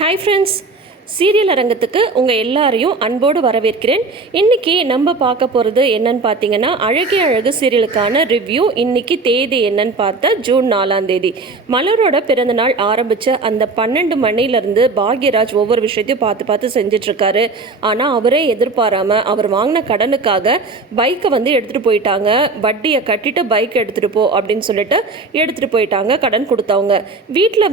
Hi friends, serial அரங்கத்துக்கு உங்கள் எல்லாரையும் அன்போடு வரவேற்கிறேன். இன்றைக்கி நம்ம பார்க்க போகிறது என்னன்னு பார்த்தீங்கன்னா, அழகே அழகு சீரியலுக்கான ரிவ்யூ. இன்றைக்கி தேதி என்னன்னு பார்த்தா ஜூன் 4 மலரோட பிறந்தநாள் ஆரம்பித்த அந்த 12 மணிலேருந்து பாக்யராஜ் ஒவ்வொரு விஷயத்தையும் பார்த்து செஞ்சிட்ருக்காரு. ஆனால் அவரே எதிர்பாராமல் அவர் வாங்கின கடனுக்காக பைக்கை எடுத்துகிட்டு போயிட்டாங்க. வட்டியை கட்டிட்டு பைக் எடுத்துகிட்டு போ அப்படின்னு சொல்லிட்டு எடுத்துகிட்டு போயிட்டாங்க கடன் கொடுத்தவங்க. வீட்டில்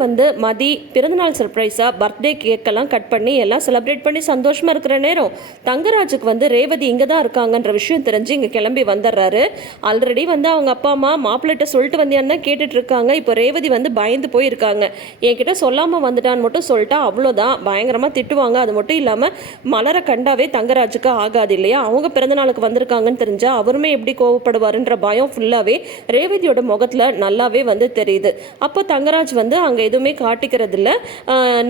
மதி பிறந்தநாள் சர்ப்ரைஸாக பர்த்டே கேக்கெல்லாம் கட் பண்ணி எல்லாம் செலிப்ரேட் பண்ணி சந்தோஷமா இருக்கிற நேரம் தங்கராஜுக்கு ரேவதி இங்கே தான் இருக்காங்கன்ற விஷயம் தெரிஞ்சு இங்கே கிளம்பி வந்துடுறாரு. ஆல்ரெடி அவங்க அப்பா அம்மா மாப்பிள்ளைகிட்ட சொல்லிட்டு வந்தியான்னு தான் கேட்டுட்டு இருக்காங்க. இப்போ ரேவதி பயந்து போயிருக்காங்க. என்கிட்ட சொல்லாமல் வந்துட்டான்னு மட்டும் சொல்லிட்டா அவ்வளோதான், பயங்கரமாக திட்டுவாங்க. அது மட்டும் இல்லாமல் மலரை கண்டாவே தங்கராஜுக்கு ஆகாது இல்லையா, அவங்க பிறந்த நாளுக்கு வந்திருக்காங்கன்னு தெரிஞ்சா அவருமே எப்படி கோவப்படுவாருன்ற பயம் ஃபுல்லாகவே ரேவதியோட முகத்தில் நல்லாவே தெரியுது. அப்போ தங்கராஜ் அங்கே எதுவுமே காட்டிக்கிறது இல்லை.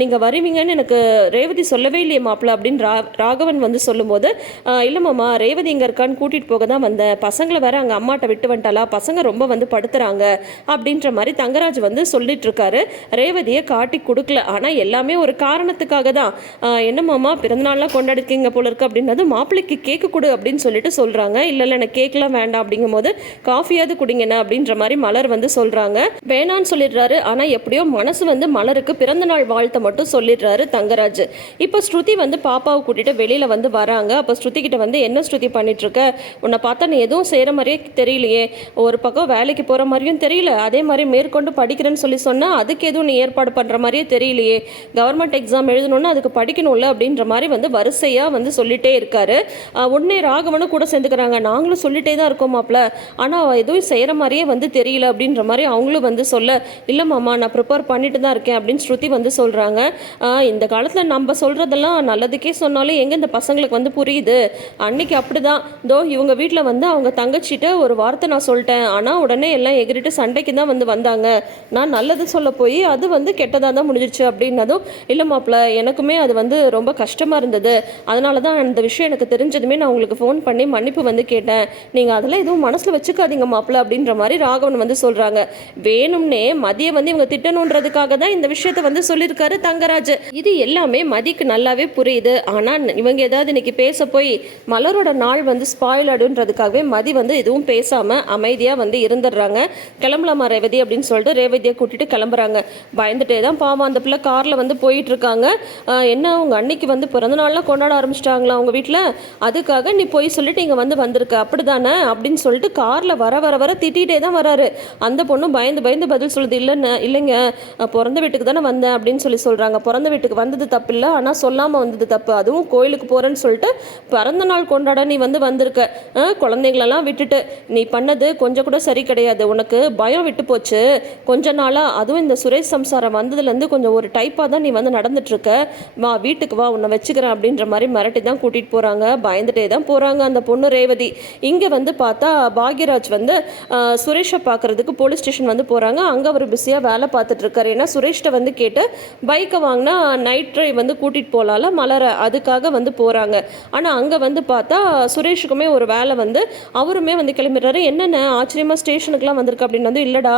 நீங்கள் வருவீங்கன்னு எனக்கு ரேவதி சொல்லவே இல்லையே மாப்பிள்ள அப்படின்னு ராகவன் சொல்லும்போது, இல்லை மாமா ரேவதி இங்கே இருக்கான்னு கூட்டிகிட்டு போக தான் வந்தேன், பசங்களை வேற அங்கே அம்மாட்ட விட்டு வந்துட்டாலா, பசங்க ரொம்ப படுத்துறாங்க அப்படின்ற மாதிரி தங்கராஜ் சொல்லிட்டு இருக்காரு. ரேவதியை காட்டி கொடுக்கல. ஆனால் எல்லாமே ஒரு காரணத்துக்காக தான். என்ன மாமா பிறந்தநாள்லாம் கொண்டாடிருக்கீங்க போல இருக்கு அப்படின்னது, மாப்பிள்ளைக்கு கேக்கு கொடு அப்படின்னு சொல்லிட்டு சொல்கிறாங்க. இல்லை எனக்கு கேக்கெலாம் வேண்டாம் அப்படிங்கும் போது காஃபியாவது குடிங்கண்ணா அப்படின்ற மாதிரி மலர் சொல்கிறாங்க. வேணான்னு சொல்லிடுறாரு. ஆனால் எப்படியோ மனசு மலருக்கு பிறந்தநாள் வாழ்த்தை மட்டும் சொல்லிடுறாரு தங்கராஜ். இப்போ ஸ்ருதி பாப்பாவை கூட்டிட்டு வெளியில் வராங்க. அப்போ ஸ்ருதி கிட்ட என்ன ஸ்ருதி பண்ணிட்டு இருக்க, உன்னை பார்த்தா நீ எதுவும் செய்கிற மாதிரியே தெரியலையே, ஒரு பக்கம் வேலைக்கு போகிற மாதிரியும் தெரியல, அதே மாதிரி மேற்கொண்டு படிக்கிறேன்னு சொன்னால் அதுக்கு எதுவும் நீ ஏற்பாடு பண்ணுற மாதிரியே தெரியலையே, கவர்மெண்ட் எக்ஸாம் எழுதணும்னா அதுக்கு படிக்கணும்ல அப்படின்ற மாதிரி வரிசையாக சொல்லிட்டே இருக்காரு. உடனே ராகவனும் கூட சேர்ந்துக்கிறாங்க. நாங்களும் சொல்லிட்டே தான் இருக்கோம் மாப்பிள்ள, ஆனால் எதுவும் செய்கிற மாதிரியே தெரியல அப்படின்ற மாதிரி அவங்களும் சொல்ல, இல்லை மாமா நான் ப்ரிப்பேர் பண்ணிட்டு தான் இருக்கேன் அப்படின்னு ஸ்ருதி சொல்கிறாங்க. இந்த காலத்தில் நம்ம சொல்கிறதெல்லாம் நல்லதுக்கே சொன்னாலும் எங்கே இந்த பசங்களுக்கு புரியுது. அன்னைக்கு அப்படி தான் தோ இவங்க வீட்டில் அவங்க தங்கச்சிட்ட ஒரு வார்த்தை நான் சொல்லிட்டேன், ஆனால் உடனே எல்லாம் எகிரிட்டு சண்டைக்கு தான் வந்தாங்க. நான் நல்லது சொல்ல போய் அது கெட்டதாக தான் முடிஞ்சிருச்சு அப்படின்னதும், இல்லை மாப்பிள்ள எனக்குமே அது ரொம்ப கஷ்டமாக இருந்தது, அதனால தான் அந்த விஷயம் எனக்கு தெரிஞ்சதுமே நான் உங்களுக்கு ஃபோன் பண்ணி மன்னிப்பு கேட்டேன், நீங்கள் அதெல்லாம் எதுவும் மனசில் வச்சுக்காதீங்க மாப்பிள்ள அப்படின்ற மாதிரி ராகவன் சொல்கிறாங்க. வேணும்னே மதியை இவங்க திட்டணுன்றதுக்காக தான் இந்த விஷயத்தை சொல்லியிருக்காரு தங்கராஜ். இது எல்லாமே மதிக்கு நல்லாவே புரியுது. ஆனால் இவங்க ஏதாவது இன்னைக்கு பேச போய் மலரோட நாள் ஸ்பாயில் ஆடுன்றதுக்காகவே மதி எதுவும் பேசாமல் அமைதியாக இருந்துடுறாங்க. கிளம்பலாமா ரேவதி அப்படின்னு சொல்லிட்டு ரேவதியை கூட்டிட்டு கிளம்புறாங்க. பயந்துட்டே தான் பாவம் அந்த பிள்ளை காரில் போயிட்டு இருக்காங்க. என்ன உங்கள் அன்னைக்கு பிறந்த நாள்லாம் கொண்டாட ஆரம்பிச்சிட்டாங்களா அவங்க வீட்டில், அதுக்காக நீ போய் சொல்லிட்டு இங்கே வந்திருக்க அப்படிதானே அப்படின்னு சொல்லிட்டு காரில் வர திட்டிகிட்டே தான் வராரு. அந்த பொண்ணு பயந்து பதில் சொல்லுது, இல்லைங்க பிறந்த வீட்டுக்கு தானே வந்தேன் அப்படின்னு சொல்கிறாங்க. பிறந்த வீட்டுக்கு வந்தது தப்பு இல்லை, ஆனால் சொல்லாமல் வந்தது தப்பு, அதுவும் கோயிலுக்கு போகிறேன்னு சொல்லிட்டு பிறந்த நாள் கொண்டாட நீ வந்திருக்க, குழந்தைங்களெல்லாம் விட்டுட்டு நீ பண்ணது கொஞ்சம் கூட சரி கிடையாது, உனக்கு பயம் விட்டு போச்சு கொஞ்ச நாளாக, அதுவும் இந்த சுரேஷ் சம்சாரம் வந்ததுலேருந்து கொஞ்சம் ஒரு டைப்பாக தான் நீ நடந்துட்டுருக்க, வா வீட்டுக்கு வா உன்னை வச்சுக்கிறேன் அப்படின்ற மாதிரி மிரட்டி தான் கூட்டிகிட்டு போகிறாங்க. பயந்துட்டே தான் போகிறாங்க அந்த பொண்ணு ரேவதி. இங்கே பார்த்தா பாக்யராஜ் சுரேஷை பார்க்குறதுக்கு போலீஸ் ஸ்டேஷன் போகிறாங்க. அங்கே அவர் பிஸியாக வேலை பார்த்துட்ருக்காரு. ஏன்னா சுரேஷ்கிட்ட கேட்டு பைக்கை வாங்கினா நைட் ட்ரைவ் கூட்டிகிட்டு போகலாம்ல மலரை, அதுக்காக போகிறாங்க. ஆனால் அங்கே பார்த்தா சுரேஷுக்குமே ஒரு வேலை அவருமே கிளம்பிடுறாரு. என்னென்ன ஆச்சரியமாக ஸ்டேஷனுக்குலாம் வந்திருக்கு அப்படின்னு இல்லைடா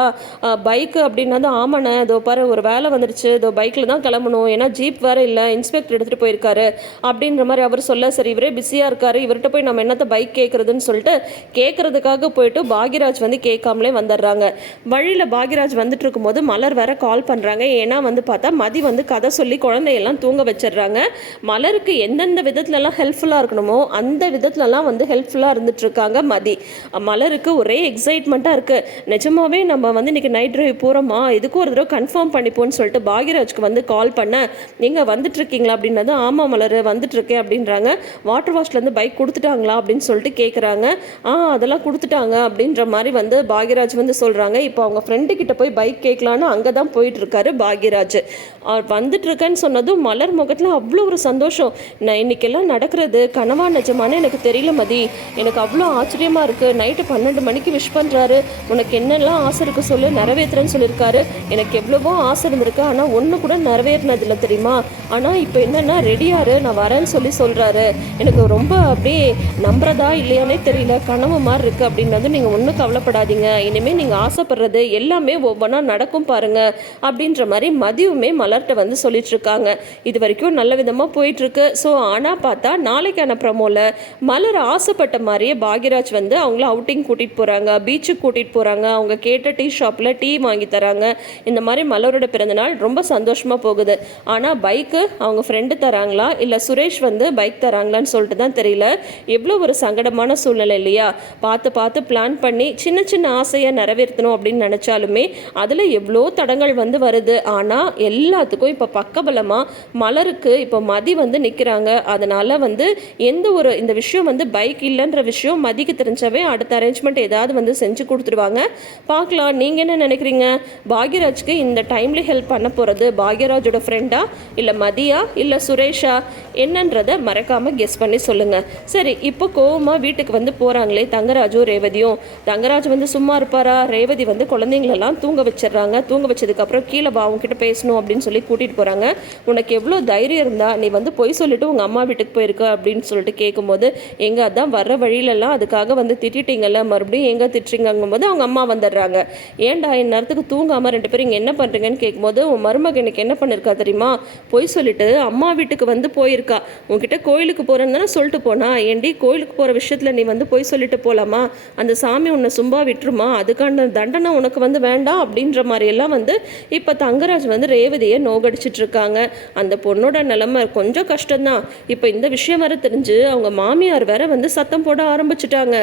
பைக்கு அப்படின்னா, ஆமாண்ணே இதோ பாரு ஒரு வேலை வந்துடுச்சு, இதோ பைக்கில் தான் கிளம்பணும், ஏன்னா ஜீப் வேறு இல்லை, இன்ஸ்பெக்டர் எடுத்துகிட்டு போயிருக்காரு அப்படின்ற மாதிரி அவர் சொல்ல, சரி இவரே பிஸியாக இருக்காரு, இவர்கிட்ட போய் நம்ம என்னத்தை பைக் கேட்குறதுன்னு சொல்லிட்டு கேட்குறதுக்காக போயிட்டு பாக்யராஜ் கேட்காமலே வந்துடுறாங்க. வழியில் பாக்யராஜ் வந்துட்டு இருக்கும்போது மலர் வேற கால் பண்ணுறாங்க. ஏன்னா பார்த்தா மதி கதை சொல்லி குழந்தையெல்லாம் தூங்க வச்சிடுறாங்க. மலருக்கு எந்தெந்த விதத்துலலாம் ஹெல்ப்ஃபுல்லாக இருக்கணுமோ அந்த விதத்துலலாம் ஹெல்ப்ஃபுல்லாக இருந்துகிட்ருக்காங்க மதி. மலருக்கு ஒரே எக்ஸைட்மெண்ட்டாக இருக்குது. நிஜமாவே நம்ம இன்றைக்கி நைட் ட்ரைவ் போகிறோமா, இதுக்கு ஒரு தடவை கன்ஃபார்ம் பண்ணிப்போன்னு சொல்லிட்டு பாக்யராஜ்க்கு கால் பண்ண, நீங்கள் வந்துட்டுருக்கீங்களா அப்படின்னது, ஆமாம் மலர் வந்துட்டுருக்கேன் அப்படின்றாங்க. வாட்டர் வாஷ்லேருந்து பைக் கொடுத்துட்டாங்களா அப்படின்னு சொல்லிட்டு கேட்குறாங்க. அதெல்லாம் கொடுத்துட்டாங்க அப்படின்ற மாதிரி பாக்யராஜ் சொல்கிறாங்க. இப்போ அவங்க ஃப்ரெண்டுக்கிட்ட போய் பைக் கேட்கலான்னு அங்கே தான் போயிட்டுருக்காரு பாக்யராஜ். வந்துட்டுருக்கேன்னு சொன்னதும் மலர் முகத்தில் அவ்வளோ ஒரு சந்தோஷம். நான் இன்றைக்கெல்லாம் நடக்கிறது கனவா நிஜமான எனக்கு தெரியல மதி, எனக்கு அவ்வளோ ஆச்சரியமாக இருக்குது. நைட்டு 12 மணிக்கு விஷ் பண்ணுறாரு, உனக்கு என்னெல்லாம் ஆசை இருக்குது சொல்லு நிறைவேற்றுறேன்னு சொல்லியிருக்காரு. எனக்கு எவ்வளவோ ஆசை இருந்திருக்கு, ஆனால் ஒன்று கூட நிறைவேறினதில்லை தெரியுமா. ஆனால் இப்போ என்னென்னா ரெடியாரு நான் வரேன்னு சொல்கிறாரு. எனக்கு ரொம்ப அப்படியே நம்புறதா இல்லையானே தெரியல, கனவு மாதிரி இருக்குது அப்படின்னது. நீங்கள் ஒன்றும் கவலைப்படாதீங்க, இனிமேல் நீங்கள் ஆசைப்படுறது எல்லாமே ஒவ்வொன்றா நடக்கும் பாருங்க அப்படின்ற மாதிரி மதியுமே மலர் மலர்கிட்ட வந்து சொல்லிட்டு இருக்காங்க. இது வரைக்கும் நல்ல விதமாக போயிட்டுருக்கு. ஸோ ஆனால் பார்த்தா நாளைக்கான ப்ரமோவில் மலர் ஆசைப்பட்ட மாதிரியே பாக்யராஜ் வந்து அவங்கள அவுட்டிங் கூட்டிகிட்டு போகிறாங்க, பீச்சுக்கு கூட்டிகிட்டு போகிறாங்க, அவங்க கேட்ட டீ ஷாப்பில் டீ வாங்கி தராங்க. இந்த மாதிரி மலரோட பிறந்தநாள் ரொம்ப சந்தோஷமாக போகுது. ஆனால் பைக்கு அவங்க ஃப்ரெண்டு தராங்களா இல்லை சுரேஷ் வந்து பைக் தராங்களான்னு சொல்லிட்டு தான் தெரியல. எவ்வளோ ஒரு சங்கடமான சூழ்நிலை இல்லையா? பார்த்து பார்த்து பிளான் பண்ணி சின்ன சின்ன ஆசையை நிறைவேற்றணும் அப்படின்னு நினச்சாலுமே அதில் எவ்வளோ தடங்கள் வந்து வருது. ஆனால் எல்லாத்துக்கும் இப்போ பக்கபலமாக மலருக்கு இப்போ மதி வந்து நிற்கிறாங்க. அதனால் வந்து எந்த ஒரு இந்த விஷயம் வந்து பைக் இல்லைன்ற விஷயம் மதிக்கு தெரிஞ்சவே அடுத்த அரேஞ்ச்மெண்ட் ஏதாவது வந்து செஞ்சு கொடுத்துருவாங்க. பார்க்கலாம். நீங்கள் என்ன நினைக்கிறீங்க? பாக்யராஜ்க்கு இந்த டைம்லி ஹெல்ப் பண்ண போகிறது பாக்யராஜோட ஃப்ரெண்டா இல்லை மதியா இல்லை சுரேஷா என்னன்றதை மறக்காமல் கெஸ் பண்ணி சொல்லுங்கள். சரி, இப்போ கோவமாக வீட்டுக்கு வந்து போகிறாங்களே தங்கராஜும் ரேவதியும். தங்கராஜ் வந்து சும்மா இருப்பாரா? ரேவதி வந்து குழந்தைங்களெல்லாம் தூங்க வச்சிடுறாங்க. தூங்க வச்சதுக்கப்புறம் கீழே வா உங்ககிட்ட பேசணும் அப்படின்னு சொல்லி கூட்டிகிட்டு போகிறாங்க. உனக்கு எவ்வளோ தைரியம் இருந்தா நீ வந்து பொய் சொல்லிட்டு உங்கள் அம்மா வீட்டுக்கு போயிருக்க அப்படின்னு சொல்லிட்டு கேட்கும்போது, எங்கே அதான் வர்ற வழியிலலாம் அதுக்காக வந்து திட்டிட்டீங்கல்ல, மறுபடியும் எங்கே திட்டுறீங்கும்போது அவங்க அம்மா வந்துடுறாங்க. ஏன்டா நேரத்துக்கு தூங்காமல் 2 பேரும் இங்கே என்ன பண்ணுறீங்கன்னு கேட்கும்போது, உன் மருமக எனக்கு என்ன பண்ணியிருக்கா தெரியுமா? பொய் சொல்லிட்டு அம்மா வீட்டுக்கு வந்து போயிருக்கா. உங்ககிட்ட கோயிலுக்கு போகிறேன்னு தானே சொல்லிட்டு போனா. ஏண்டி கோயிலுக்கு போகிற விஷயத்தில் நீ வந்து பொய் சொல்லிட்டு போகலாமா? அந்த சாமி உன்னை சும்மா விட்டுருமா? அதுக்கான தண்டனை உனக்கு வந்து வேண்டாம் அப்படின்ற மாதிரியெல்லாம் வந்து இப்போ தங்கராஜ் வந்து ரேவதியை நோகடிச்சிட்டு இருக்காங்க. அந்த பொண்ணோட நிலைமை கொஞ்சம் கஷ்டம்தான். இப்போ இந்த விஷயம் வேற தெரிஞ்சு அவங்க மாமியார் வேற வந்து சத்தம் போட ஆரம்பிச்சிட்டாங்க.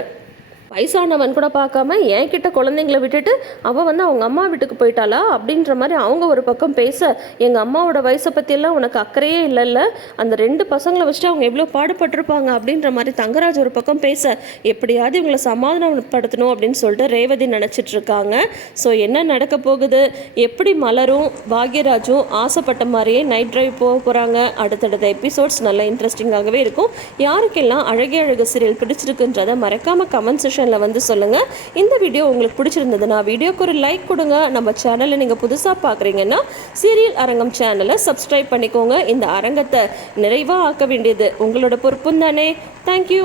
வயசானவன் கூட பார்க்காம என்கிட்ட குழந்தைங்கள விட்டுட்டு அவள் வந்து அவங்க அம்மா வீட்டுக்கு போயிட்டாளா அப்படின்ற மாதிரி அவங்க ஒரு பக்கம் பேச, எங்கள் அம்மாவோட வயசை பற்றியெல்லாம் உனக்கு அக்கறையே இல்லைல்ல, அந்த 2 பசங்களை வச்சுட்டு அவங்க எவ்வளோ பாடுபட்டிருப்பாங்க அப்படின்ற மாதிரி தங்கராஜ் ஒரு பக்கம் பேச, எப்படியாவது இவங்களை சமாதானப்படுத்தணும் அப்படின்னு சொல்லிட்டு ரேவதி நினச்சிட்டு இருக்காங்க. ஸோ என்ன நடக்க போகுது? எப்படி மலரும் பாக்யராஜும் ஆசைப்பட்ட மாதிரியே நைட் ட்ரைவ் போக போகிறாங்க? அடுத்தடுத்த எபிசோட்ஸ் நல்ல இன்ட்ரெஸ்டிங்காகவே இருக்கும். யாருக்கெல்லாம் அழகிய அழகு சீரியல் பிடிச்சிருக்குன்றதை மறக்காமல் கமெண்ட் செக்ஷன் வந்து சொல்லுங்கள். இந்த வீடியோ உங்களுக்கு பிடிச்சிருந்ததுன்னா வீடியோக்கு ஒரு லைக் கொடுங்க. நம்ம சேனலை நீங்கள் புதுசாக பார்க்குறீங்கன்னா சீரியல் அரங்கம் சேனலை சப்ஸ்கிரைப் பண்ணிக்கோங்க. இந்த அரங்கத்தை நிறைவாக ஆக்க வேண்டியது உங்களோட பொறுப்பும் தானே. தேங்க்யூ.